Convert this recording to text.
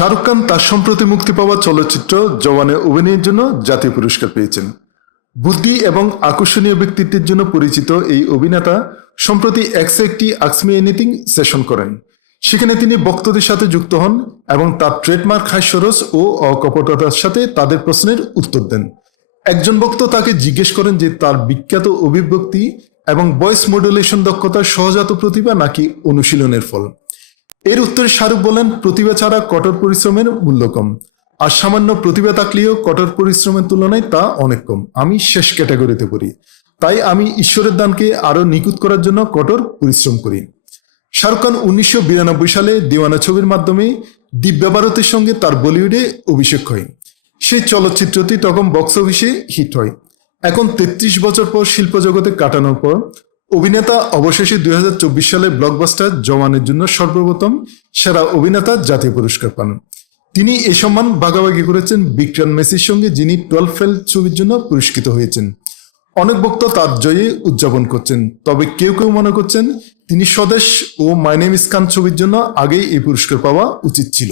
শাহরুখ খান তার সম্প্রতি মুক্তি পাওয়া চলচ্চিত্র জওয়ানে অভিনয়ের জন্য জাতীয় পুরস্কার পেয়েছেন। বুদ্ধি এবং আকর্ষণীয় ব্যক্তিত্বের জন্য পরিচিত এই অভিনেতা সম্প্রতি এক্সে একটি আস্ক মি এনিথিং সেশন করেন। সেখানে তিনি বক্তাদের সাথে যুক্ত হন এবং তার ট্রেডমার্ক হাস্যরস ও অকপটতার সাথে তাদের প্রশ্নের উত্তর দেন। একজন বক্তা তাকে জিজ্ঞেস করেন যে তার বিখ্যাত অভিব্যক্তি এবং ভয়েস মডুলেশন দক্ষতার সহজাত প্রতিভা নাকি অনুশীলনের ফল। এর উত্তরে শাহরুখ বলেন, প্রতিভা ছাড়া কঠোর পরিশ্রমের মূল্য কম, আর সামান্য প্রতিভা থাকলেও কঠোর পরিশ্রমের তুলনায় তা অনেক কম। আমি শেষ ক্যাটাগরিতে পড়ি, তাই আমি ঈশ্বরের দানকে আরো নিখুঁত করার জন্য কঠোর পরিশ্রম করি। শাহরুখ খান 1992 সালে দিওয়ানা ছবির মাধ্যমে দিব্যা ভারতের সঙ্গে তার বলিউডে অভিষেক হয়। সেই চলচ্চিত্রটি তখন বক্স অফিসে হিট হয়। এখন 33 বছর পর শিল্প জগতে কাটানোর পর অভিনেতা অবশেষে 2024 সালে ব্লকবাস্টার জওয়ানের জন্য সর্বপ্রথম সেরা অভিনেতা জাতীয় পুরস্কার পান। তিনি এ সম্মান ভাগাভাগি করেছেন বিক্রম মেসির সঙ্গে, যিনি 12 ফেল ছবির জন্য পুরস্কৃত হয়েছেন। অনেক বক্তা তার জয়ে উদযাপন করছেন, তবে কেউ কেউ মনে করছেন তিনি স্বদেশ ও মাই নেম ইজ খান ছবির জন্য আগেই এই পুরস্কার পাওয়া উচিত ছিল।